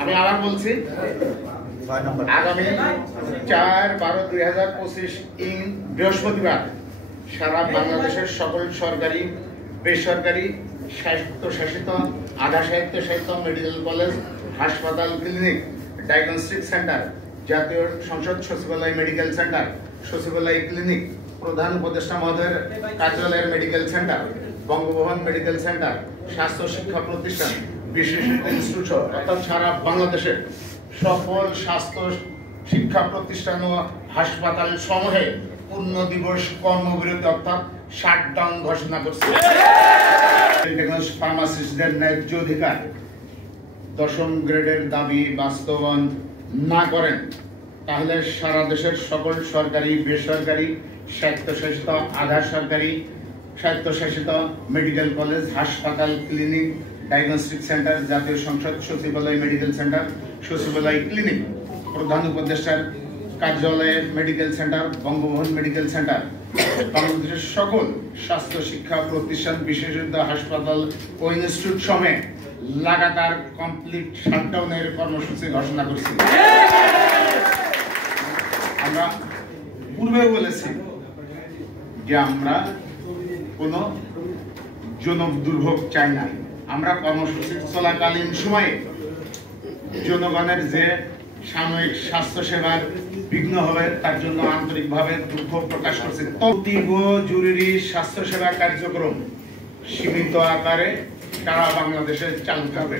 আমি আবার বলছি, আগামী 4/12/2025 বৃহস্পতিবার সারা বাংলাদেশের সকল সরকারি, বেসরকারি, স্বায়ত্তশাসিত, আধা স্বায়ত্তশাসিত মেডিকেল কলেজ, হাসপাতাল, ক্লিনিক, ডায়াগনস্টিক সেন্টার, জাতীয় সংসদ সচিবালয় মেডিকেল সেন্টার, সচিবালয় ক্লিনিক, প্রধান উপদেষ্টা মহোদয়ের কার্যালয়ের medical centre, Bangabhaban medical centre, স্বাস্থ্য শিক্ষা প্রতিষ্ঠান, বিশেষায়িত ইনস্টিটিউট অর্থাৎ সারা বাংলাদেশের সকল স্বাস্থ্য শিক্ষা প্রতিষ্ঠান ও হাসপাতাল সমূহে পূর্ণ দিবস কর্মবিরতি অর্থাৎ শাটডাউন ঘোষণা করছে। ফার্মাসিস্টদের ন্যায্য অধিকার 10ম গ্রেডের দাবি বাস্তবায়ন না করেন তাহলে সারা দেশের সকল সরকারি, বেসরকারি, স্বায়ত্তশাসিত, আধা সরকারি, স্বায়ত্তশাসিত মেডিকেল কলেজ, হাসপাতাল, ক্লিনিক, ডায়াগনস্টিক সেন্টার, জাতীয় সংসদ সচিবালয় মেডিকেল সেন্টার, সচিবালয় ক্লিনিক, প্রধান উপদেষ্টার কার্যালয়ের medical centre, Bangabhaban medical centre, বাংলাদেশের সকল স্বাস্থ্য শিক্ষা প্রতিষ্ঠান, বিশেষায়িত হাসপাতাল ও ইনস্টিটিউট সমেত লাগাতার কমপ্লিট শাটডাউনের কর্মসূচি ঘোষণা করছি। আমরা পূর্বে বলেছি যে আমরা কোনো জনদুর্ভোগ চাই না। আমরা কর্মসূচি চলাকালীন সময়ে জনগণের যে সাময়িক স্বাস্থ্য সেবার বিঘ্ন হবে তার জন্য আন্তরিকভাবে দুঃখ প্রকাশ করছি। তীব্র জরুরি স্বাস্থ্য সেবা কার্যক্রম সীমিত আকারে সারা বাংলাদেশে চালু হবে।